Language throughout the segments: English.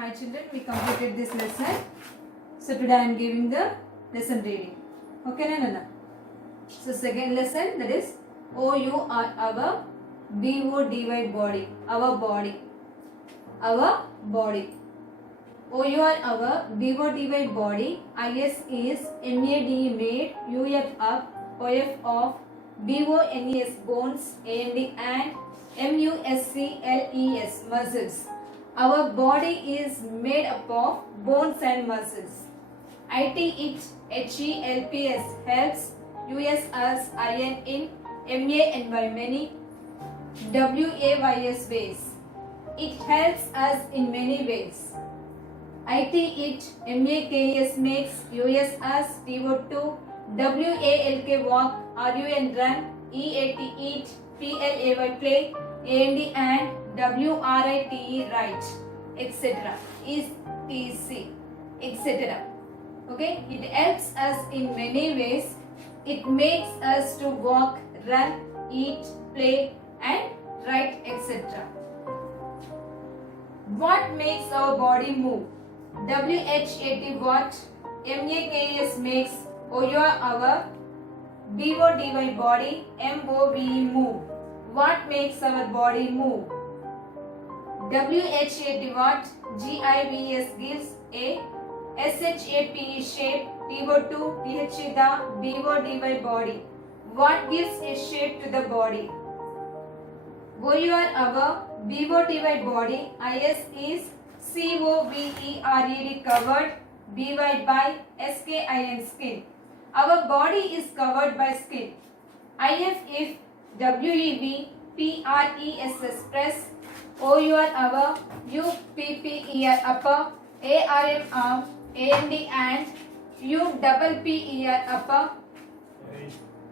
Hi children, we completed this lesson. So today I am giving the lesson reading. Okay, Nana? So second lesson, that is OU are our BODY body. Our body. Our body. OU are our BODY body. IS is MAD made, UF up, OF of, BONES bones, AND and MUSCLES muscles. Our body is made up of bones and muscles. IT HELPS helps, US us, IN in, MAN by many, WAYS ways. It helps us in many ways. IT MAKS makes, US us, TO2, WALK walk, RUN run, EAT eat, PLAY play, and WRITE write, etc. is TC, etc. Okay, it helps us in many ways. It makes us to walk, run, eat, play, and write, etc. What makes our body move? WHAT what? MAKS makes, OU our, BODY body, MOVE move. What makes our body move? WHAT what? GIVS gives a, SHAPE shape, TO2 TH the BODY body. What gives a shape to the body? OU our BODY body, IS is COVERED covered, BY by SKIN skin. Our body is covered by skin. if WEV PRESS press, OU our UPPER upper, ARM arm, AND and UPPER upper,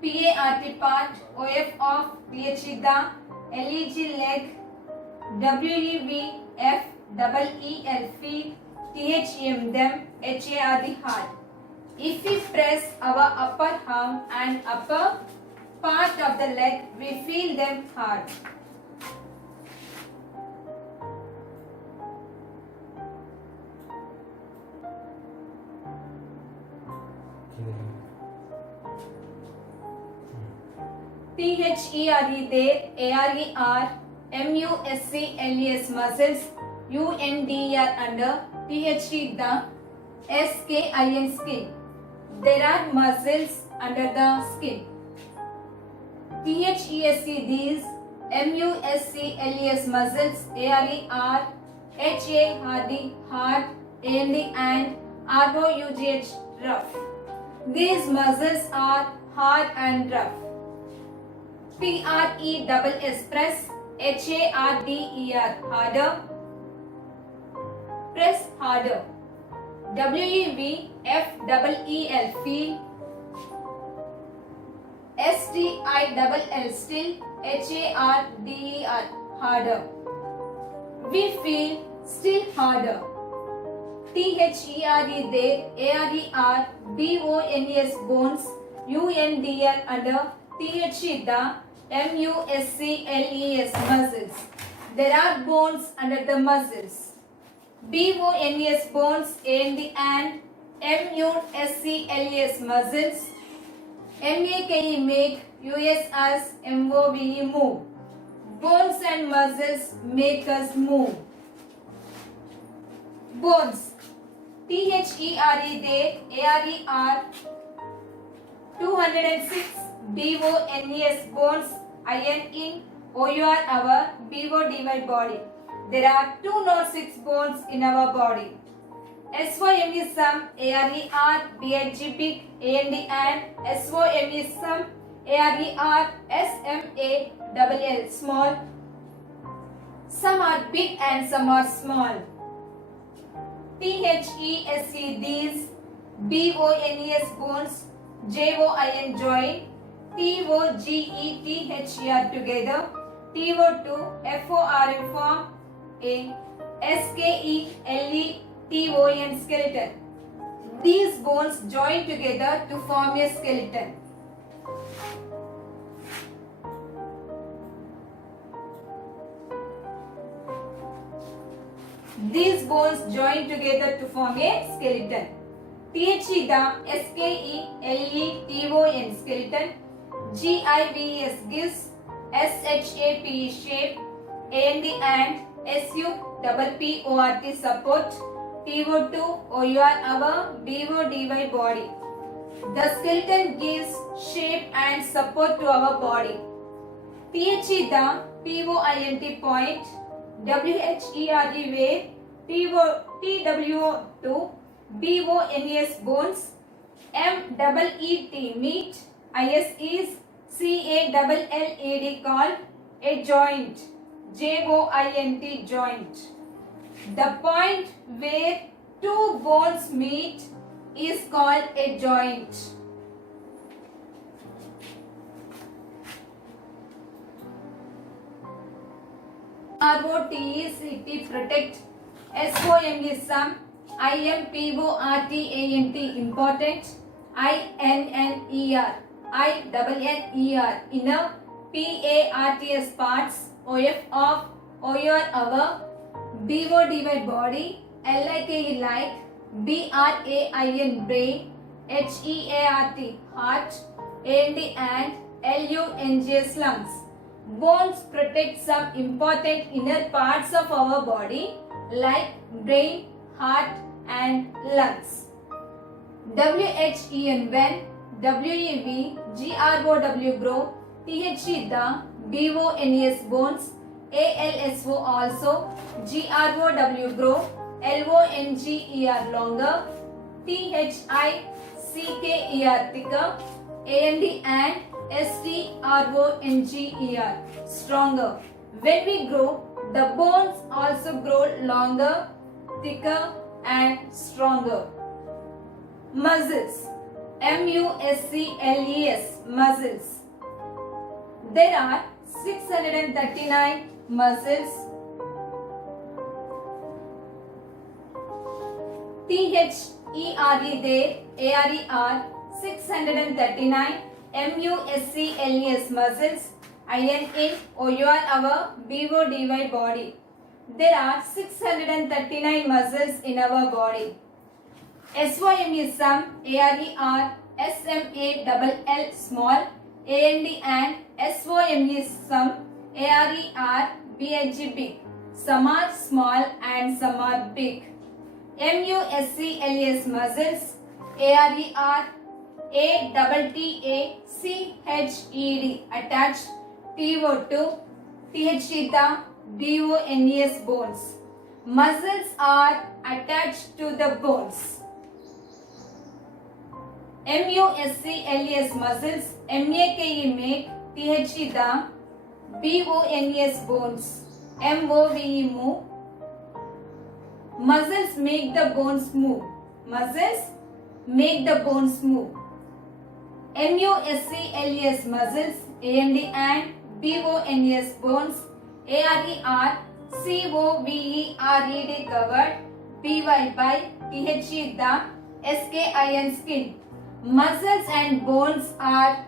PART part, OF of, TH the, LEG leg, WEVF EEL feet, THEM them, HAR the heart. If we press our upper arm and upper part of the leg, we feel them hard. THERE there, ARER, MUSCLES muscles, UNDR under, THT the, SKIN skin. There are muscles under the skin. THESC these, MUSCLES muscles, ARER, HARD heart, and ROUGH rough. These muscles are hard and rough. PRESS press, HARDER harder, press harder. WEVFEEL feel, STILL still, HARDER harder. We feel still harder. THERE there, ARER, BONES bones, UNDR under, TH the, MUSCLES muscles. There are bones under the muscles. BONES bones, and MUSCLES muscles. MAKE make, US us, MOVE move. Bones and muscles make us move. Bones. THERE there, ARER, 206 BONES bones, IN in, OU our BODY body. There are 206 bones in our body. SOM is some, ARER, BIG big, and SOM is some, ARER, SMALL small. Some are big and some are small. THESC these, BONES bones, JOIN join, TOGETHER together, TO2 FORM form, a SKELETON skeleton. These bones join together to form a skeleton. These bones join together to form a skeleton. THE the skeleton skeleton. GIVES gives SHAPE shape. AND SUPPORT support. TO2 OUR our BODY body. The skeleton gives shape and support to our body. THE the POINT point. WHERE wave. TWO2 BONES bones. MEET meat. IS is CALLED called a joint. JOINT joint. The point where two bones meet is called a joint. ROTECT protect. SOM is some. IMPORTANT important. INNER inner. PARTS parts. OF of OUR our BODY body. LIKE like. BRAIN brain. HEART heart. AND LUNGS lungs. Bones protect some important inner parts of our body like brain, heart and lungs. WHEN when. WEV GROW grow. THE the BONES bones. ALSO also. GROW grow. LONGER longer. THICKER thicker. AND STRONGER stronger. When we grow, the bones also grow longer, thicker and stronger. Muscles. MUSCLES muscles. There are 639 muscles. THERE there, ARE are 639. MUSCLES muscles. IN OUR our BODY body. There are 639 muscles in our body. SOM is some. ARE are SMALL small. AND SOM is some. ARE are BG big. Some are small and some are big. MUSCLES muscles. ARE are ATTACHED attached. TO2 THE the BONES bones. Muscles are attached to the bones. MUSCLES muscles. MAKE make. THE the BONES bones. MOVE move. Muscles make the bones move. Muscles make the bones move. MUSCLES muscles. AND BONES bones. ARE are COVERED covered. PY by THE the SKIN skin. Muscles and bones are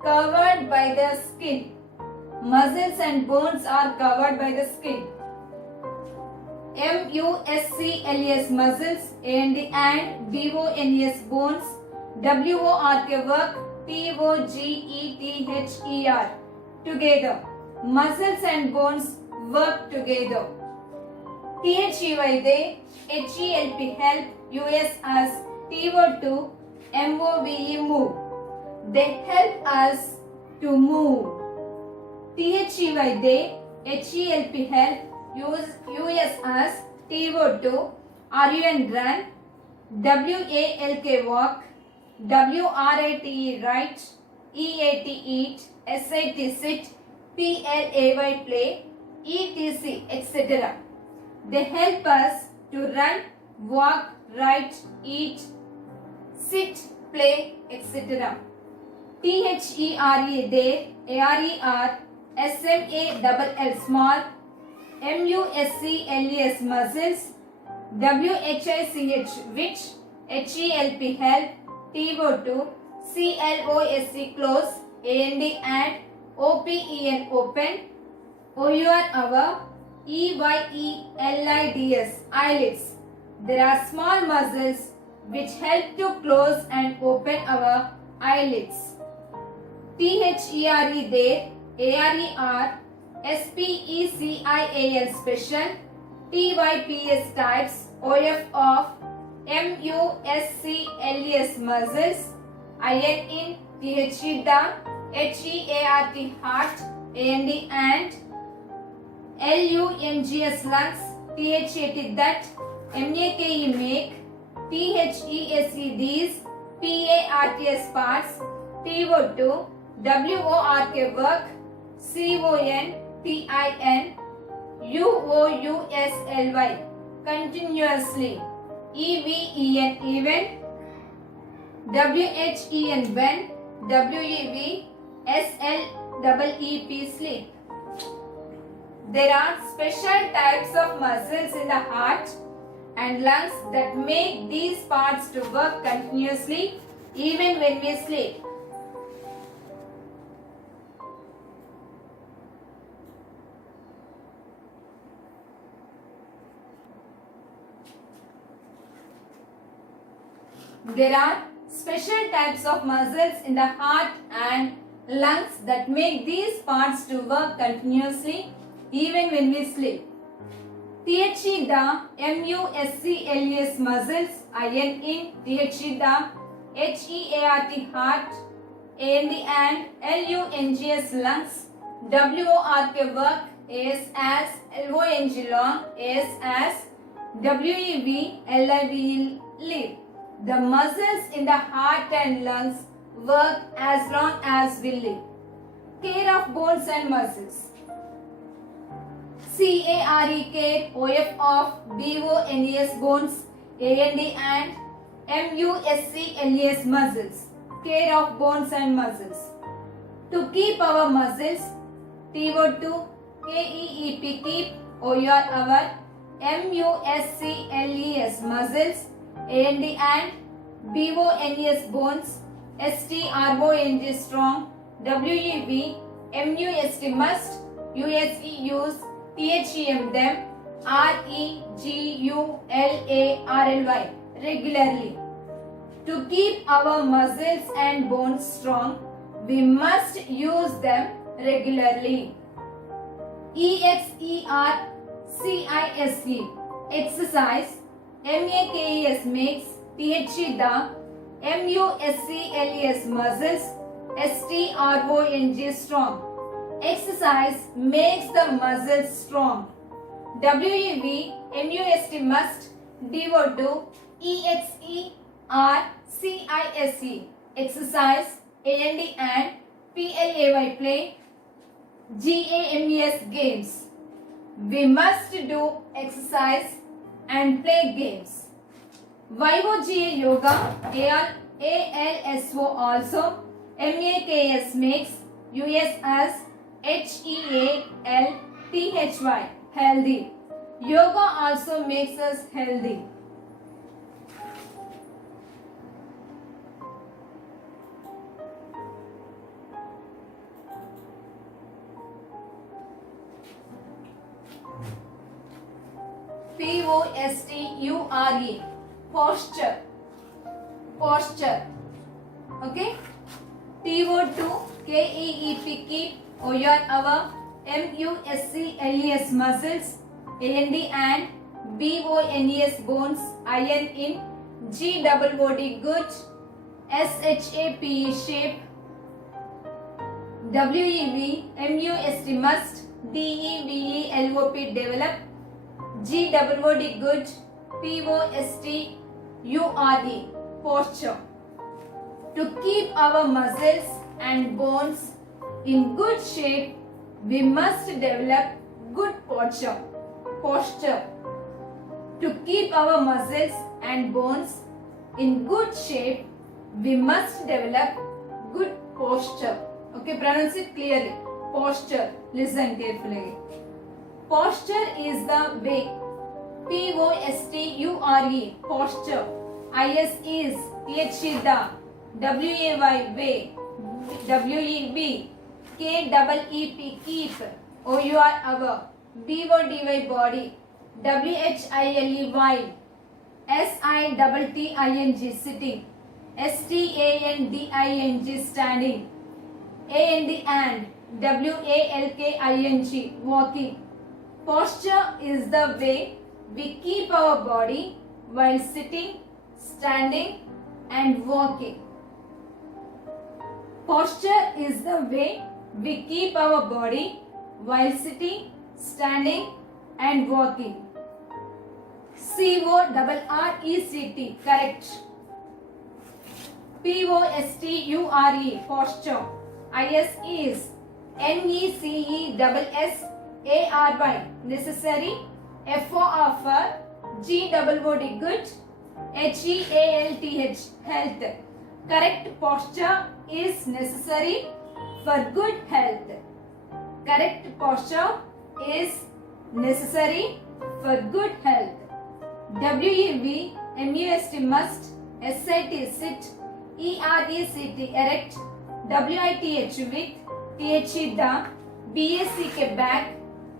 covered by the skin. Muscles and bones are covered by the skin. MUSCLES muscles. AND BONES bones. WORK work. TOGETHER together. Muscles and bones work together. THEY they. HELP help. US us. TO2 MOVE move. They help us to move. THEY they. HELP help. US us. TO2 RUN run. WALK walk. WRITE right. EAT eat. SIT sit. PLAY play. ETC etc. They help us to run, walk, write, eat, sit, play etc. THERE there. ARE SMALL small. MUSCLES muscles. WHICH which. HELP help. TO2 CLOSE close. AND OPEN open. OUR our. EYELIDS, eyelids. There are small muscles which help to close and open our eyelids. THERE, there, ARER, SPECIAL, special, TYPS, types, OF, of, MUSCLES, muscles, IN, THE, the, HEART, heart, AND, and, LUNGS, lungs, THAT, that, MAKE, make, THESE, these, PARTS, parts, TO2, WORK, work, CONTIN, UOUSLY, continuously, EVEN, even, WHEN, when, WEVSLEEP, sleep. There are special types of muscles in the heart and lungs that make these parts to work continuously even when we sleep. There are special types of muscles in the heart and lungs that make these parts to work continuously even when we sleep. THE, the, MUSCLES, muscles, IN, THE, the, HEART, heart, AND, LUNGS, lungs, WORK, work, AS, as, LONG, long, AS, as, WEVLIV, live. The muscles in the heart and lungs work as long as we live. Care of bones and muscles. CARE, care, OF, of, BONES, bones, AND, MUSCLES, muscles. Care of bones and muscles. To keep our muscles, TO2, KEEP, keep, OR, our, MUSCLES, muscles, AND, BONES, bones, STRONG, strong, WEV, MUST, must, USE, use, THEM, them, REGULARLY, regularly. To keep our muscles and bones strong, we must use them regularly. EXERCISE, exercise, MAKES, makes, THE, the, MUSCLES, muscles, STRONG, strong. Exercise makes the muscles strong. WEV, MUST, must, DO2, EXERCISE, exercise, and PLAY, play, GAMES, games. We must do exercise and play games. YOGA, yoga, ALSO, also, MAKS, makes, US, as, HEALTHY, healthy. Yoga also makes us healthy. POSTURE, posture, posture. Okay. TO2, KEEP, keep, OR, our, MUSCLES, muscles, AND, BONES, bones, IN, GOOD, good, SHAPE, shape, WEV, MUST, must, DEVELOP, develop, GOOD, good, POSTURE, posture. To keep our muscles and bones in good shape, we must develop good posture. Posture. To keep our muscles and bones in good shape, we must develop good posture. Okay, pronounce it clearly. Posture. Listen carefully. Posture is the way. POSTURE, posture. IS is, THE, the, WAY, way, WEB, KEEP, keep, OUR, our, B-O-D-Y body. W-H-I-L-E wild. S-I-T-T-I-N-G sitting. S-T-A-N-D-I-N-G standing. A-N-D and. W-A-L-K-I-N-G walking. Posture is the way we keep our body while sitting, standing and walking. Posture is the way we keep our body while sitting, standing and walking. C-O-R-R-E-C-T, correct. P-O-S-T-U-R-E, posture. I-S is N-E-C-E-S-S-A-R-Y, necessary. F-O for G-O-O-D, good. H-E-A-L-T-H, health. Correct posture is necessary for good health. Correct posture is necessary for good health. W-E-V-M-U-S-T, must. S-I-T, sit. E-R-E-C-T, erect. W-I-T-H, with. T-H-E, the. B-A-C-K, back.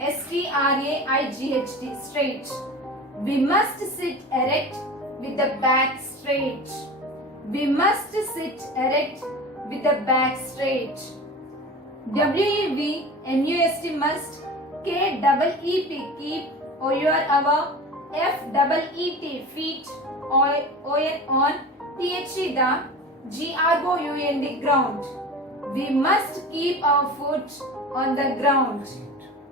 S-T-R-A-I-G-H-T, straight. We must sit erect with the back straight. We must sit erect with the back straight. W-E-V-M-U-S-T, must. K-E-E-P, keep. O-U-R, our. F-E-E-T, feet. O-N, on. T-H-E, the. G-R-O-U-N-D, ground. We must keep our foot on the ground.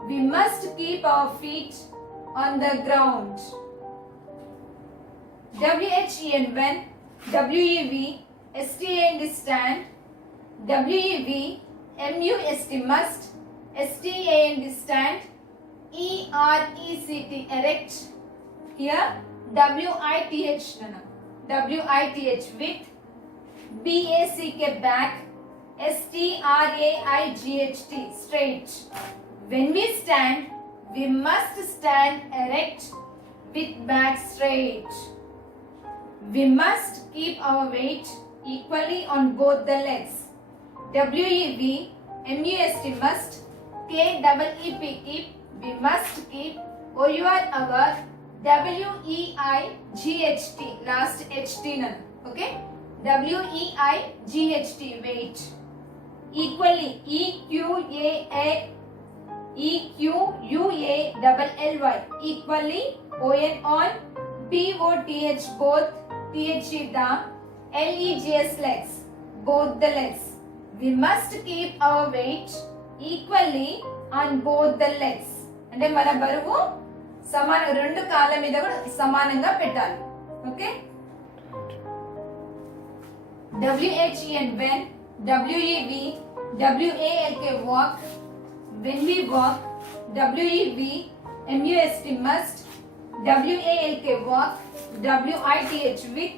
We must keep our feet on the ground. W-H-E-N, when. W-E-V-S-T-A-N-D, stand. W-E-V-M-U-S-T, must. S-T-A-N-D, stand. E-R-E-C-T, erect. Here W-I-T-H, W-I-T-H, with. B-A-C-K, back. S-T-R-A-I-G-H-T, straight. When we stand, we must stand erect with back straight. We must keep our weight equally on both the legs. W-E-V-M-U-S-T, must. K-E-E-P, keep. We must keep. O-U-R, our. W-E-I-G-H-T, last H-T, none. Okay? W-E-I-G-H-T, weight. Equally, E-Q-A-A, E-Q-U-A-L-L-Y, equally. O-N, on. B-O-T-H, both. T-H-E, the. L-E-G-S, legs, both the legs. We must keep our weight equally on both the legs. అంటే మన బరువు సమాన రెండు కాళ్ళ మీద కూడా సమానంగా పెట్టాలి. Okay. W-H-E-N, when. W-E-V-W-A-L-K, walk. When we walk. W-E-V-M-U-S-T, must. W-A-L-K, walk. W-I-T-H, with.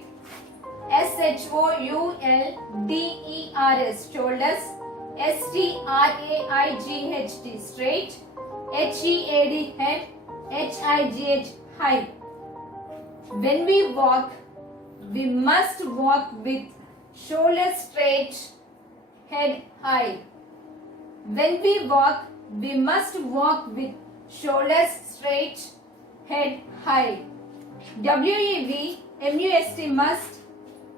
S-H-O-U-L-D-E-R-S, shoulders. S-T-R-A-I-G-H-T, straight. H-E-A-D, head. H-I-G-H, high. When we walk, we must walk with shoulders straight, head high. When we walk, we must walk with shoulders straight, head high. W-E-V-M-U-S-T, must.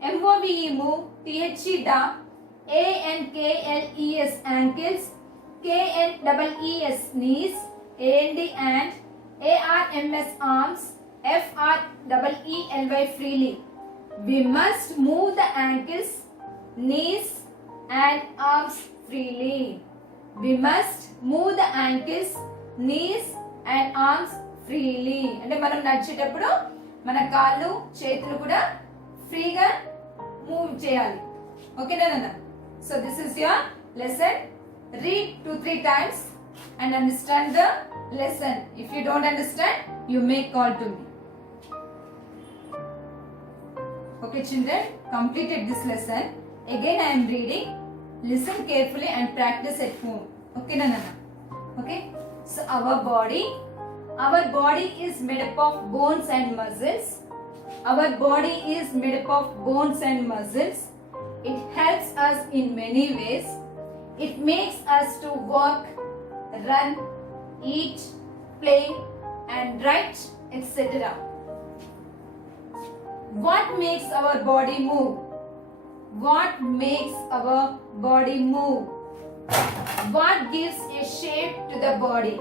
M-O-V-E, move. T-H-E, the. A-N-K-L-E-S, ankles. K-N-E-E-S, knees. A-N-D, and. A-R-M-S, arms. F-R-E-E-L-Y, freely. We must move the ankles, knees and arms freely. We must move the ankles, knees and arms freely. అంటే మనం నడిచేటప్పుడు మన కాళ్ళు చేతులు కూడా ఫ్రీగా move చేయాలి. ఓకేనా నాన్న? So this is your lesson. Read 2-3 times and understand the lesson. If you don't understand, you may call to me. Okay children, completed this lesson. Again I am reading. Listen carefully and practice at home. Okay Nana? Okay. So our body is made up of bones and muscles. Our body is made up of bones and muscles. It helps us in many ways. It makes us to walk, run, eat, play, and write, etc. What makes our body move? What makes our body move? What gives a shape to the body?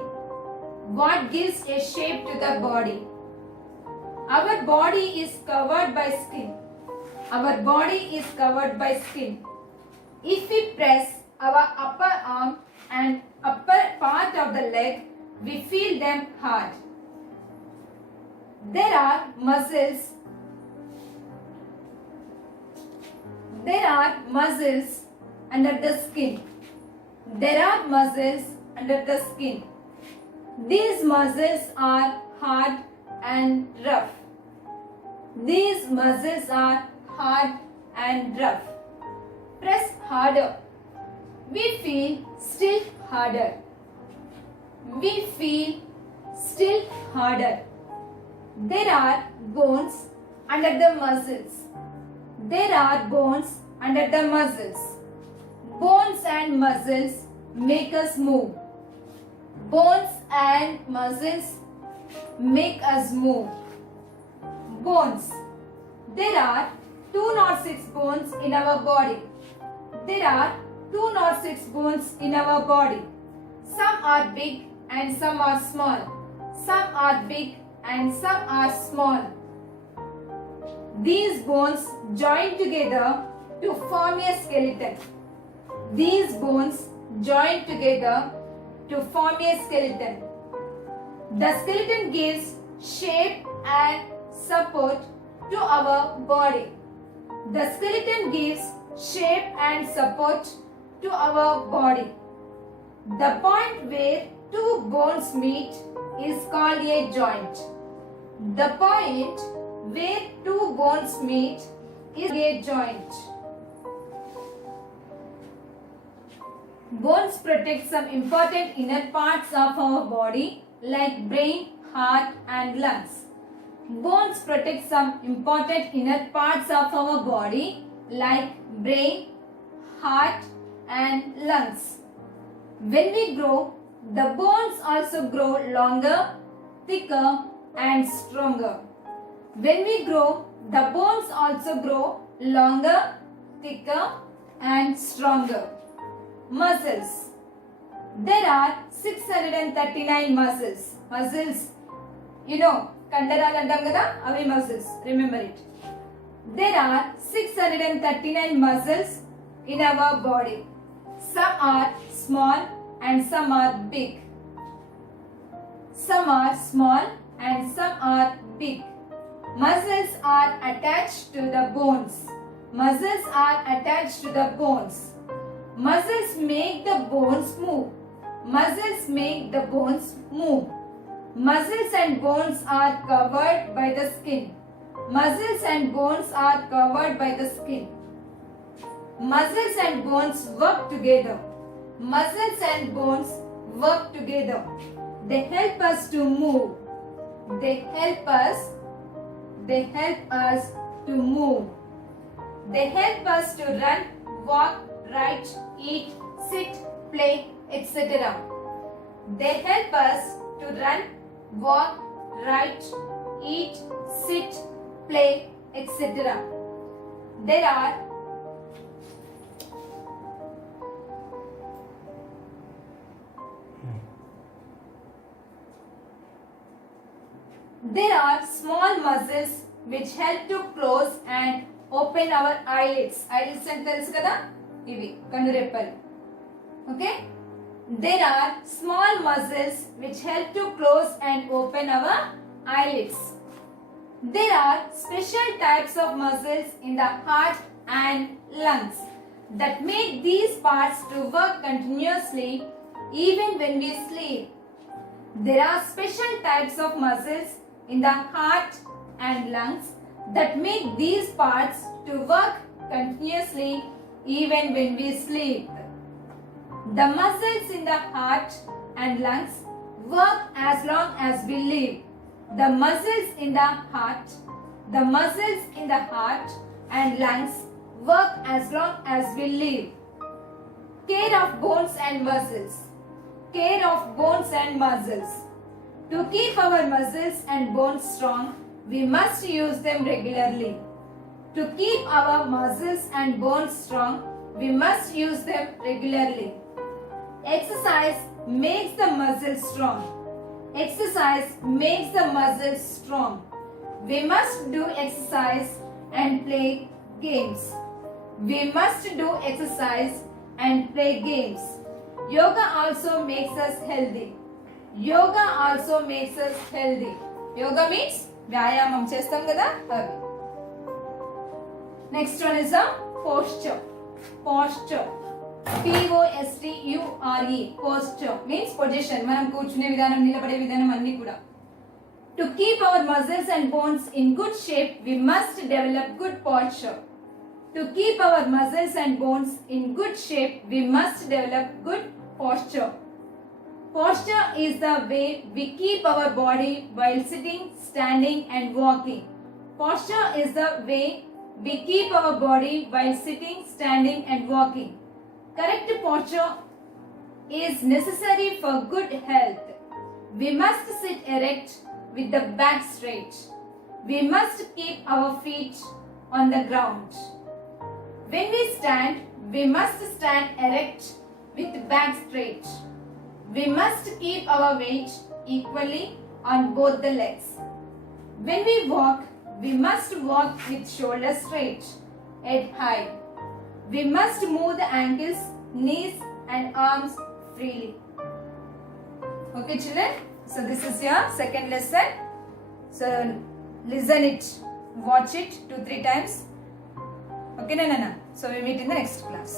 What gives a shape to the body? Our body is covered by skin. Our body is covered by skin. If we press our upper arm and upper part of the leg, we feel them hard. There are muscles. There are muscles under the skin. There are muscles under the skin. These muscles are hard and rough. These muscles are hard and rough. Press harder. We feel still harder. We feel still harder. There are bones under the muscles. There are bones under the muscles. Bones and muscles make us move. Bones and muscles make us move. Bones. There are 206 bones in our body. There are 206 bones in our body. Some are big and some are small. Some are big and some are small. These bones join together to form a skeleton. These bones join together to form a skeleton. The skeleton gives shape and support to our body. The skeleton gives shape and support to our body. The point where two bones meet is called a joint. The point where two bones meet is a joint. Bones protect some important inner parts of our body like brain, heart and lungs. Bones protect some important inner parts of our body like brain, heart and lungs. When we grow, the bones also grow longer, thicker and stronger. When we grow, the bones also grow longer, thicker and stronger. Muscles. There are 639 muscles. Muscles, you know, కండరాలు అంటాం కదా, అవి muscles. Remember it. There are 639 muscles in our body. Some are small and some are big. Some are small and some are big. Muscles are attached to the bones. Muscles are attached to the bones. Muscles make the bones move. Muscles make the bones move. Muscles and bones are covered by the skin. Muscles and bones are covered by the skin. Muscles and bones work together. Muscles and bones work together. They help us to move. They help us to move. They help us to run, walk, write, eat, sit, play, etc. They help us to run, walk, write, eat, sit, play, etc. There are small muscles which help to close and open our eyelids. Eyelids అంటే తెలుసు కదా, ఇవి కనురెప్పలు. Okay? There are small muscles which help to close and open our eyelids. There are special types of muscles in the heart and lungs that make these parts to work continuously even when we sleep. There are special types of muscles in the heart and lungs that make these parts to work continuously even when we sleep. The muscles in the heart and lungs work as long as we live. The muscles in the heart and lungs work as long as we live. Care of bones and muscles. Care of bones and muscles. To keep our muscles and bones strong, we must use them regularly. To keep our muscles and bones strong, we must use them regularly. Exercise makes the muscles strong. Exercise makes the muscles strong. We must do exercise and play games. We must do exercise and play games. Yoga also makes us healthy. Yoga also makes us healthy. Yoga means వ్యాయామం చేస్తాం కదా అది. Next one is a posture. Posture. Posture. Posture means position. మనం కూర్చునే విధానం, నిలబడే విధానం అన్ని కూడా. To keep our muscles and bones in good shape, we must develop good posture. To keep our muscles and bones in good shape, we must develop good posture. Posture is the way we keep our body while sitting, standing and walking. Posture is the way we keep our body while sitting, standing and walking. Correct posture is necessary for good health. We must sit erect with the back straight. We must keep our feet on the ground. When we stand, we must stand erect with the back straight. We must keep our weight equally on both the legs. When we walk, we must walk with shoulders straight, head high. We must move the ankles, knees and arms freely. Okay children, so this is your second lesson. So listen it, watch it 2-3 times. Okay Nana? So we meet in the next class.